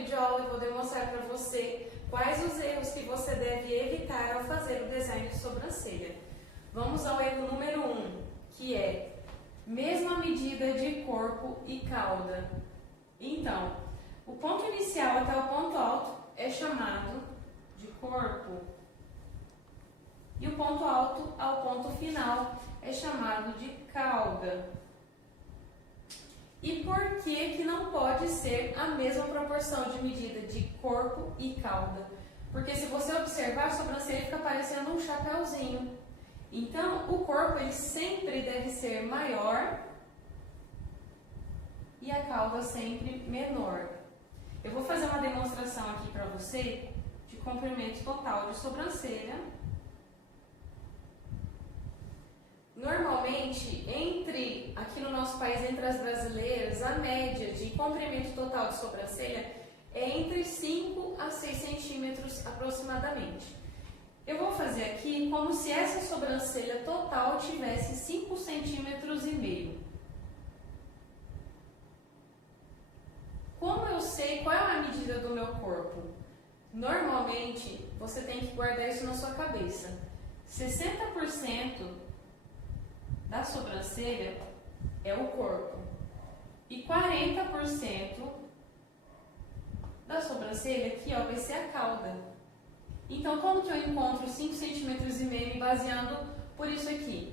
videoaula eu vou demonstrar para você quais os erros que você deve evitar ao fazer o design de sobrancelha. Vamos ao erro número 1, que é mesma medida de corpo e cauda. Então, o ponto inicial até o ponto alto é chamado de corpo e o ponto alto ao ponto final é chamado de cauda. E por que não pode ser a mesma proporção de medida de corpo e cauda? Porque se você observar, a sobrancelha fica parecendo um chapéuzinho. Então, o corpo ele sempre deve ser maior e a cauda sempre menor. Eu vou fazer uma demonstração aqui para você de comprimento total de sobrancelha. Normalmente, aqui no nosso país, entre as brasileiras, a média de comprimento total de sobrancelha é entre 5 a 6 centímetros aproximadamente. Eu vou fazer aqui como se essa sobrancelha total tivesse 5 centímetros e meio. Como eu sei qual é a medida do meu corpo? Normalmente, você tem que guardar isso na sua cabeça. 60% da sobrancelha é o corpo e 40% da sobrancelha aqui ó, vai ser a cauda. Então, como que eu encontro 5 centímetros e meio me baseando por isso aqui?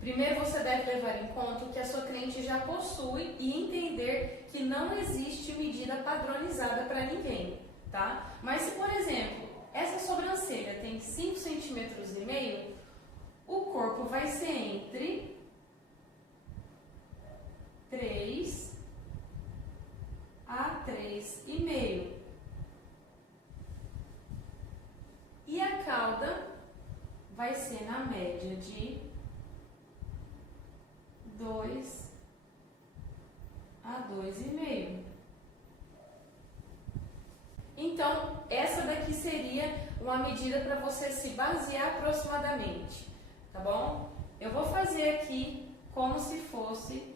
Primeiro, você deve levar em conta o que a sua cliente já possui e entender que não existe medida padronizada para ninguém, tá? Mas se, por exemplo, essa sobrancelha tem 5 centímetros e meio, o corpo vai ser entre 3 a 3,5. E a cauda vai ser na média de 2 a 2,5. Então, essa daqui seria uma medida para você se basear aproximadamente. Tá bom? Eu vou fazer aqui como se fosse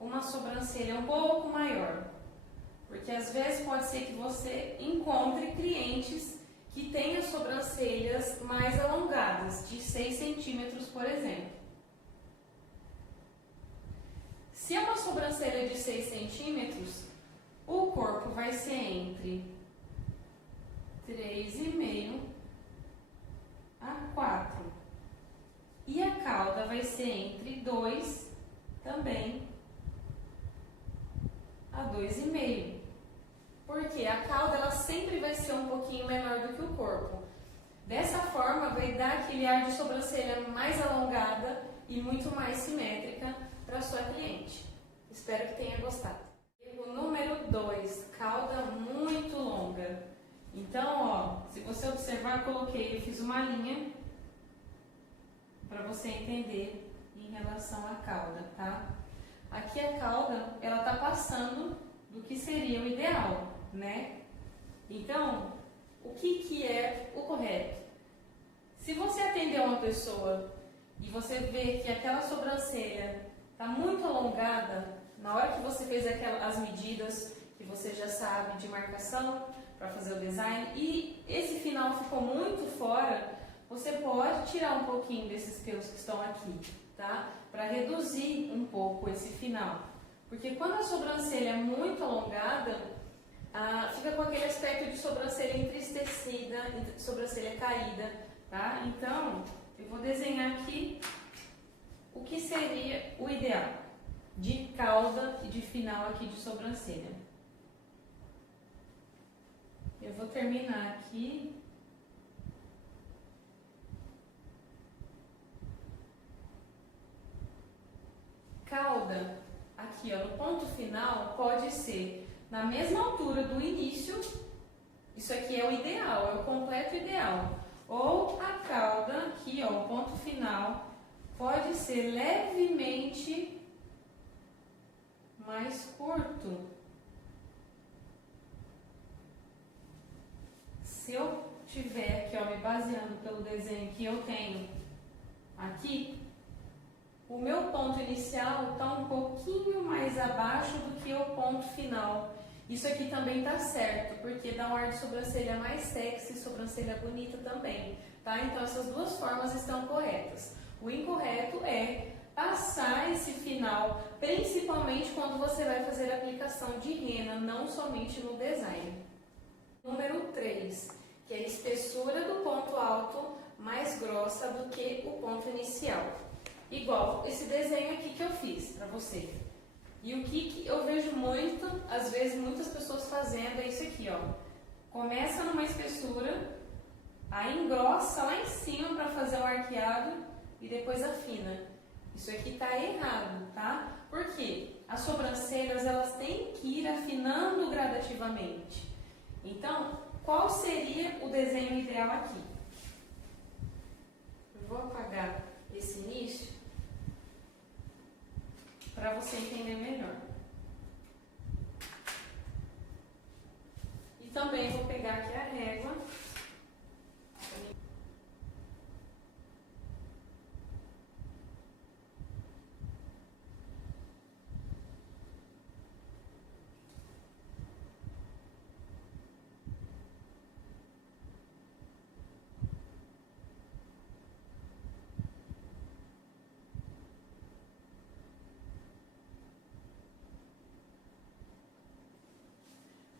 uma sobrancelha um pouco maior. Porque às vezes pode ser que você encontre clientes que tenham sobrancelhas mais alongadas, de 6 centímetros, por exemplo. Se é uma sobrancelha de 6 centímetros, o corpo vai ser entre 3,5 a 4. E a cauda vai ser entre 2 também a 2,5. Porque a cauda ela sempre vai ser um pouquinho menor do que o corpo. Dessa forma vai dar aquele ar de sobrancelha mais alongada e muito mais simétrica para a sua cliente. Espero que tenha gostado. Erro número 2, cauda muito longa. Então, ó, se você observar, eu fiz uma linha para você entender em relação à cauda, tá? Aqui a cauda, ela tá passando do que seria o ideal, né? Então, o que é o correto? Se você atender uma pessoa e você vê que aquela sobrancelha tá muito alongada, na hora que você fez as medidas que você já sabe de marcação para fazer o design e esse final ficou muito fora, você pode tirar um pouquinho desses pelos que estão aqui, tá? Para reduzir um pouco esse final. Porque quando a sobrancelha é muito alongada, fica com aquele aspecto de sobrancelha entristecida, sobrancelha caída, tá? Então, eu vou desenhar aqui o que seria o ideal de cauda e de final aqui de sobrancelha. Eu vou terminar aqui. Cauda, aqui ó, no ponto final, pode ser na mesma altura do início, isso aqui é o ideal, é o completo ideal. Ou a cauda, aqui ó, o ponto final, pode ser levemente mais curto. Se eu tiver aqui ó, me baseando pelo desenho que eu tenho aqui, o meu ponto inicial está um pouquinho mais abaixo do que o ponto final. Isso aqui também tá certo, porque dá um ar de sobrancelha mais sexy, sobrancelha bonita também, tá? Então essas duas formas estão corretas. O incorreto é passar esse final, principalmente quando você vai fazer a aplicação de rena, não somente no design. Número 3, que é a espessura do ponto alto mais grossa do que o ponto inicial. Igual esse desenho aqui que eu fiz para você. E o que eu vejo muito, às vezes muitas pessoas fazendo é isso aqui, ó. Começa numa espessura, aí engrossa lá em cima para fazer o arqueado e depois afina. Isso aqui tá errado, tá? Por quê? As sobrancelhas, elas têm que ir afinando gradativamente. Então, qual seria o desenho ideal aqui? Eu vou apagar esse início para você entender melhor. E também vou pegar aqui a régua.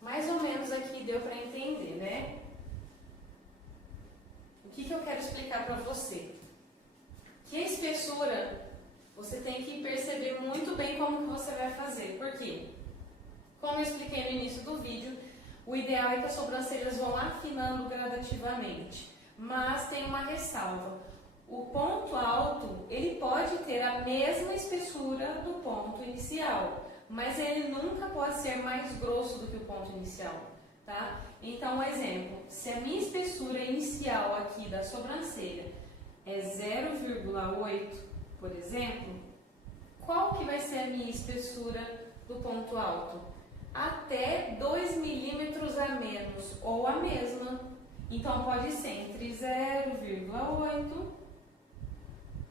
Mais ou menos aqui deu para entender, né? O que eu quero explicar para você? Que a espessura, você tem que perceber muito bem como que você vai fazer. Por quê? Como eu expliquei no início do vídeo, o ideal é que as sobrancelhas vão afinando gradativamente. Mas tem uma ressalva. O ponto alto, ele pode ter a mesma espessura do ponto inicial, mas ele nunca pode ser mais grosso do que o ponto inicial, tá? Então, um exemplo, se a minha espessura inicial aqui da sobrancelha é 0,8, por exemplo, qual que vai ser a minha espessura do ponto alto? Até 2 milímetros a menos, ou a mesma. Então, pode ser entre 0,8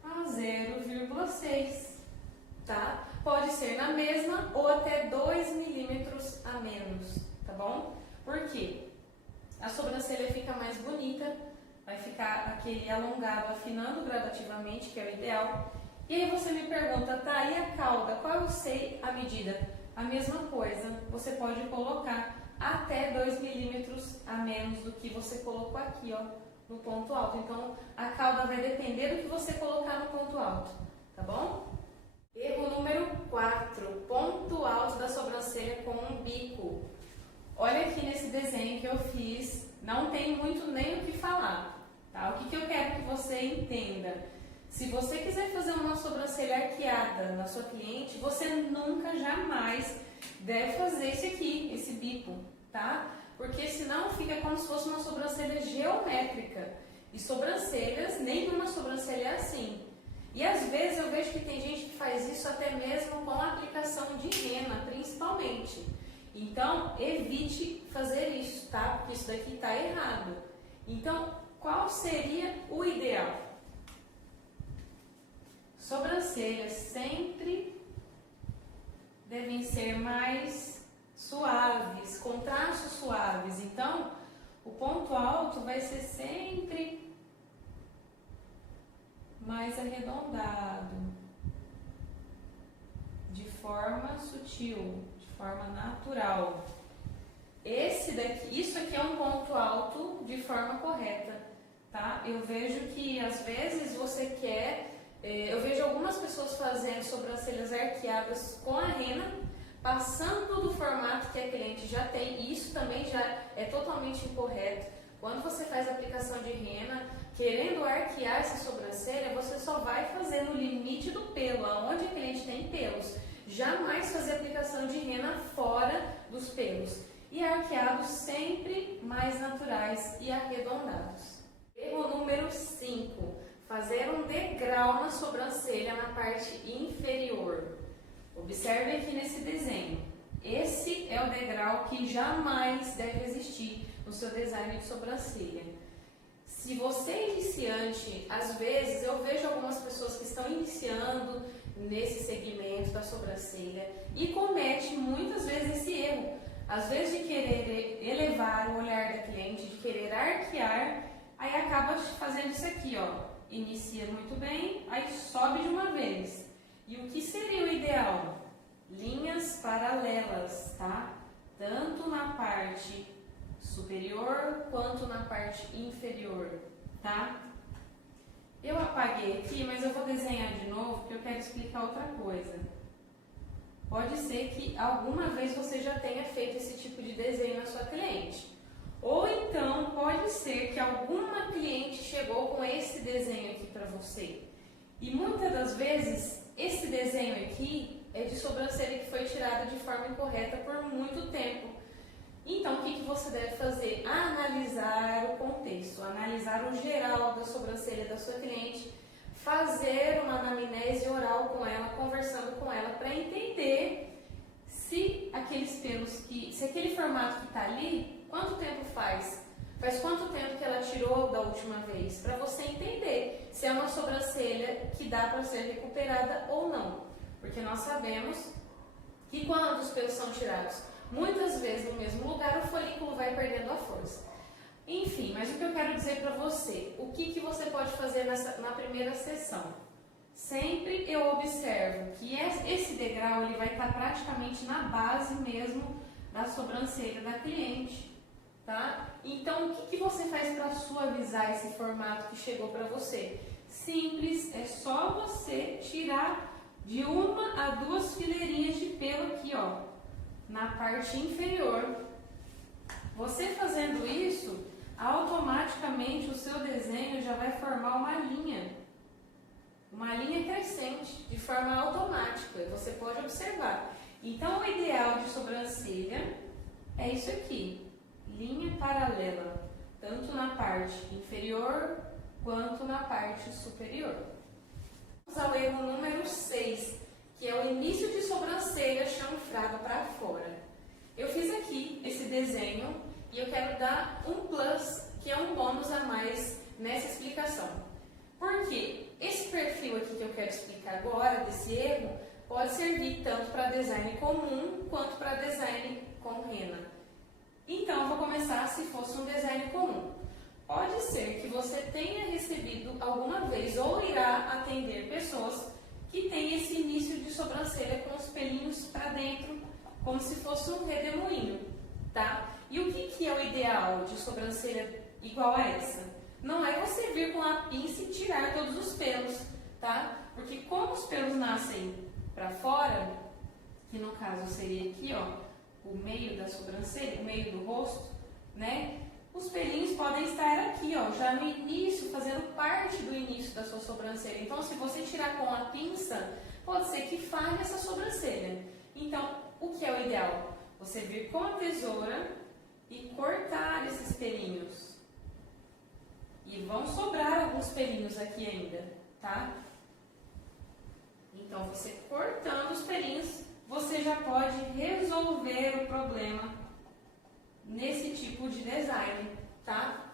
a 0,6, tá? Pode ser na mesma ou até 2 milímetros a menos, tá bom? Por quê? A sobrancelha fica mais bonita, vai ficar aquele alongado afinando gradativamente, que é o ideal. E aí você me pergunta, tá, e a cauda? Qual eu sei a medida? A mesma coisa, você pode colocar até 2 milímetros a menos do que você colocou aqui, ó, no ponto alto. Então, a cauda vai depender do que você colocar no ponto alto, tá bom? Erro número 4, ponto alto da sobrancelha com um bico. Olha aqui nesse desenho que eu fiz, não tem muito nem o que falar, tá? O que eu quero que você entenda? Se você quiser fazer uma sobrancelha arqueada na sua cliente, você nunca, jamais deve fazer esse aqui, esse bico, tá? Porque senão fica como se fosse uma sobrancelha geométrica. E sobrancelhas, nenhuma sobrancelha é assim. E às vezes eu vejo que tem gente que faz isso até mesmo com a aplicação de rena, principalmente. Então, evite fazer isso, tá? Porque isso daqui está errado. Então, qual seria o ideal? Sobrancelhas sempre devem ser mais suaves, com traços suaves. Então, o ponto alto vai ser sempre mais arredondado, de forma sutil, de forma natural. Isso aqui é um ponto alto de forma correta, tá? Eu vejo que às vezes você quer, eu vejo algumas pessoas fazendo sobrancelhas arqueadas com a rena, passando do formato que a cliente já tem, e isso também já é totalmente incorreto. Quando você faz a aplicação de rena, querendo arquear essa sobrancelha, você só vai fazer no limite do pelo, aonde a cliente tem pelos. Jamais fazer aplicação de rena fora dos pelos. E arqueados sempre mais naturais e arredondados. Erro número 5. Fazer um degrau na sobrancelha na parte inferior. Observe aqui nesse desenho. Esse é o degrau que jamais deve existir no seu design de sobrancelha. Se você é iniciante, às vezes eu vejo algumas pessoas que estão iniciando nesse segmento da sobrancelha e comete muitas vezes esse erro. às vezes de querer elevar o olhar da cliente, de querer arquear, aí acaba fazendo isso aqui, ó. Inicia muito bem, aí sobe de uma vez. E o que seria o ideal? Linhas paralelas, tá? Tanto na parte superior quanto na parte inferior, tá? Eu apaguei aqui, mas eu vou desenhar de novo porque eu quero explicar outra coisa. Pode ser que alguma vez você já tenha feito esse tipo de desenho na sua cliente. Ou então pode ser que alguma cliente chegou com esse desenho aqui para você. E muitas das vezes esse desenho aqui é de sobrancelha que foi tirada de forma incorreta por muito tempo. Então, o que você deve fazer? Analisar o contexto, analisar o geral da sobrancelha da sua cliente, fazer uma anamnese oral com ela, conversando com ela, para entender se aqueles pelos se aquele formato que está ali, quanto tempo faz? Faz quanto tempo que ela tirou da última vez? Para você entender se é uma sobrancelha que dá para ser recuperada ou não. Porque nós sabemos que quando os pelos são tirados muitas vezes no mesmo lugar, o folículo vai perdendo a força. Enfim, mas o que eu quero dizer para você, o que você pode fazer na primeira sessão? Sempre eu observo que esse degrau ele vai estar praticamente na base mesmo da sobrancelha da cliente, tá? Então, o que você faz para suavizar esse formato que chegou para você? Simples, é só você tirar de 1 a 2 fileirinhas de pelo aqui, ó, na parte inferior. Você fazendo isso, automaticamente o seu desenho já vai formar uma linha crescente, de forma automática, você pode observar. Então, o ideal de sobrancelha é isso aqui, linha paralela, tanto na parte inferior quanto na parte superior. Vamos ao erro número 6, que é o início de sobrancelha chanfrada para fora. Eu fiz aqui esse desenho e eu quero dar um plus, que é um bônus a mais nessa explicação. Por quê? Esse perfil aqui que eu quero explicar agora, desse erro, pode servir tanto para design comum quanto para design com rena. Então, eu vou começar se fosse um design comum. Pode ser que você tenha recebido alguma vez ou irá atender pessoas que têm esse início de sobrancelha com os pelinhos para dentro, como se fosse um redemoinho, tá? E o que é o ideal de sobrancelha igual a essa? Não é você vir com a pinça e tirar todos os pelos, tá? Porque como os pelos nascem para fora, que no caso seria aqui, ó, o meio da sobrancelha, o meio do rosto, né? Os pelinhos podem estar aqui, ó, já no início, fazendo parte do início da sua sobrancelha. Então, se você tirar com a pinça, pode ser que falhe essa sobrancelha. Então, o que é o ideal? Você vir com a tesoura e cortar esses pelinhos. E vão sobrar alguns pelinhos aqui ainda, tá? Então, você cortando os pelinhos, você já pode resolver o problema nesse tipo de design, tá?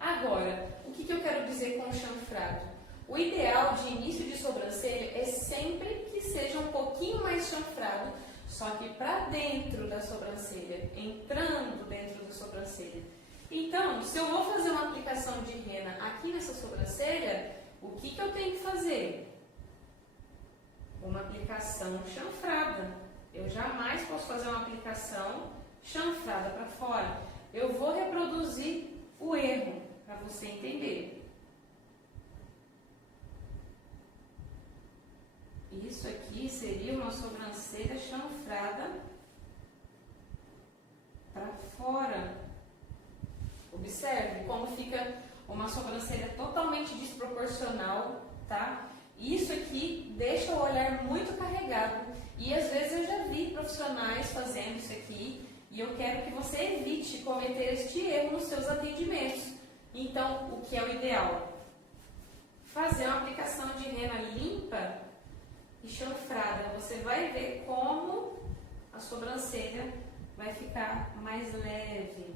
Agora, o que eu quero dizer com o chanfrado? O ideal de início de sobrancelha é sempre que seja um pouquinho mais chanfrado, só que para dentro da sobrancelha, entrando dentro da sobrancelha. Então, se eu vou fazer uma aplicação de rena aqui nessa sobrancelha, o que eu tenho que fazer? Uma aplicação chanfrada. Eu jamais posso fazer uma aplicação chanfrada para fora. Eu vou reproduzir o erro para você entender. Isso aqui seria uma sobrancelha chanfrada para fora. Observe como fica uma sobrancelha totalmente desproporcional, tá? Isso aqui deixa o olhar muito carregado. E às vezes eu já vi profissionais fazendo isso aqui. E eu quero que você evite cometer este erro nos seus atendimentos. Então, o que é o ideal? Fazer uma aplicação de rena limpa e chanfrada. Você vai ver como a sobrancelha vai ficar mais leve.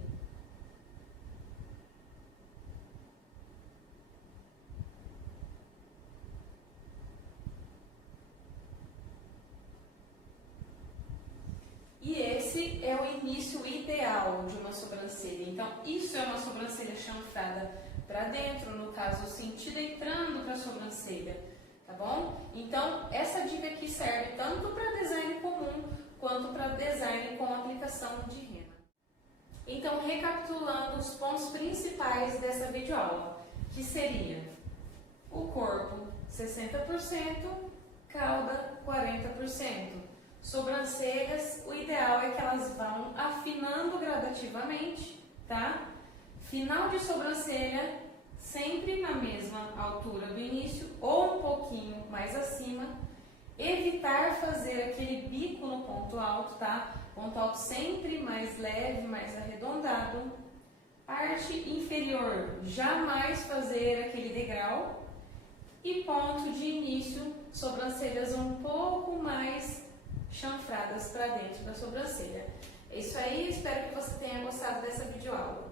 E esse esse é o início ideal de uma sobrancelha. Então, isso é uma sobrancelha chanfrada para dentro, no caso, o sentido entrando para a sobrancelha, tá bom? Então, essa dica aqui serve tanto para design comum quanto para design com aplicação de rena. Então, recapitulando os pontos principais dessa videoaula, que seria o corpo 60%, cauda 40%. Sobrancelhas, o ideal é que elas vão afinando gradativamente, tá? Final de sobrancelha, sempre na mesma altura do início ou um pouquinho mais acima. Evitar fazer aquele bico no ponto alto, tá? Ponto alto sempre mais leve, mais arredondado. Parte inferior, jamais fazer aquele degrau. E ponto de início, sobrancelhas um pouco mais chanfradas para dentro da sobrancelha. É isso aí, espero que você tenha gostado dessa videoaula.